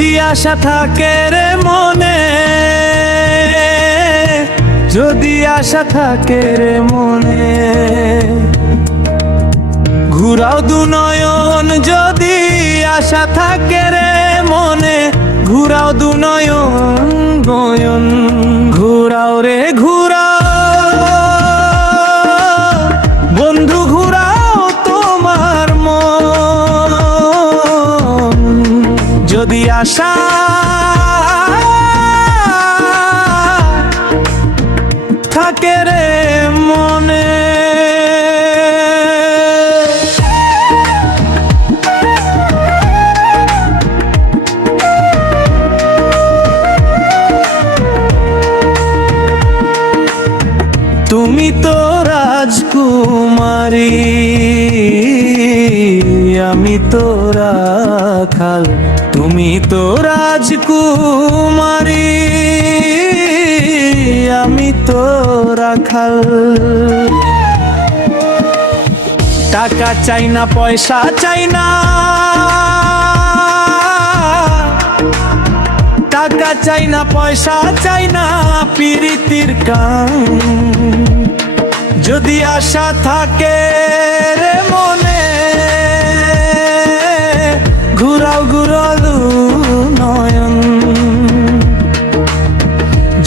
যদি আশা থাকে রে মনে, যদি আশা থাকে রে মনে, ঘুরাও দু নয়ন। যদি আশা থাকে রে মনে, ঘুরাও দু নয়ন নয়ন। ঘুরাও রে ঘুরাও বন্ধু, ঘুরাও তোমার মন। যদি আশা থাকে রে মনে। তুমি তো রাজকুমারী, আমি তো রাখাল। তুমি তো রাজকুমারী, আমি তো রাখাল। টাকা চাই না, পয়সা চাই না, টাকা চাই না, পয়সা চাই না, প্রীতির কাম। যদি আশা থাকে রে মনে, ঘুরাও ঘুরাও দু নয়ন।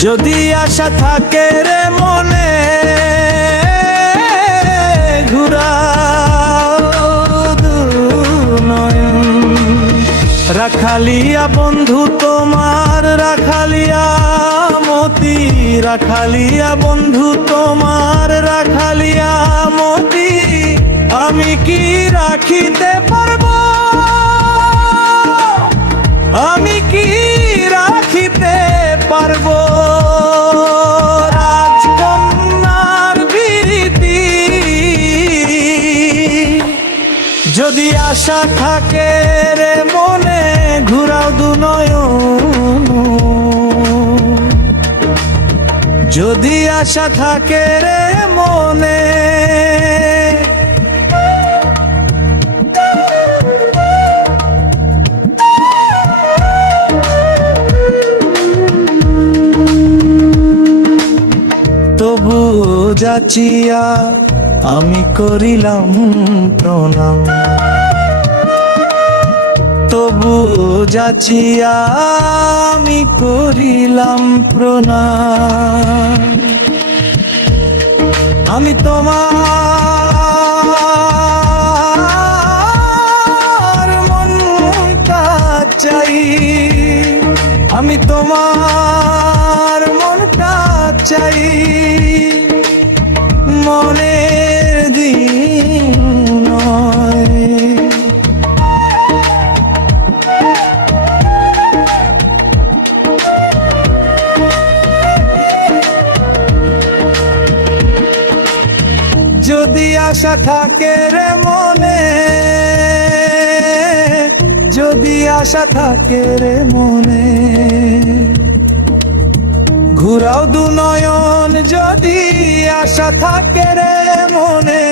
যদি আশা থাকে রে মনে, ঘুরাও দু নয়ন। রাখালিয়া বন্ধু তোমার, রাখালিয়া মতি, রাখালিয়া বন্ধু তোমার, রাখালিয়া মতি। আমি কি রাখিতে পারবো, আমি কি রাখিতে পারবো রাজকন্যার প্রীতি। যদি আশা থাকে রে মনে, ঘুরাও দু নয়ন। যদি আশা থাকে রে মনে। তবু যাচিয়া আমি করিলাম প্রণাম, তবু যাচিয়া আমি করিলাম প্রণাম। আমি তোমার মনটা চাই, আমি তোমার মনটা চাই। মনের দিন নয়, যদি আশা থাকে রে মনে, যদি আশা থাকে রে মনে, ঘুরাও দু নয়ন। যদি আশা থাকে রে মনে,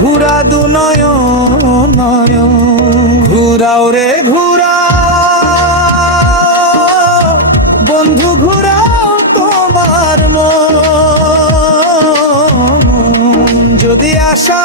ঘুরা দু নয়ন নয়ন। ঘুরাও রে ঘুরাও বন্ধু, ঘুরাও তোমার মন। যদি আশা